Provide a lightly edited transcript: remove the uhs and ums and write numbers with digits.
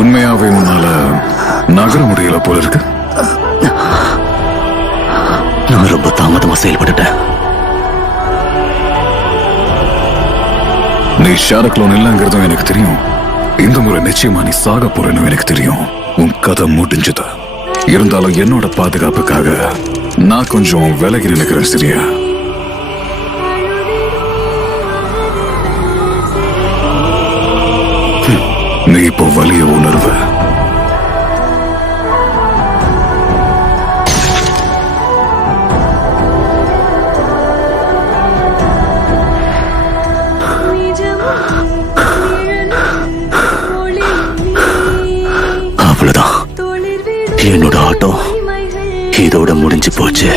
உண்மையாவே உன்னால நகர முடியல போல இருக்கு. நான் ரொம்ப தாமதமா செயல்பட்டுட்டேன். நீ ஷாரக்லோன் இல்லைங்கிறதும் எனக்கு தெரியும். இந்த முறை நிச்சயமா நீ சாக போறேன்னு எனக்கு தெரியும். உன் கதை முடிஞ்சது. இருந்தாலும் என்னோட பாதுகாப்புக்காக நான் கொஞ்சம் விலகி நினைக்கிறேன், சரியா? நீ இப்போ வலிய உணர்வ. அவ்வளவுதான், என்னோட ஆட்டம் இதோட முடிஞ்சு போச்சு.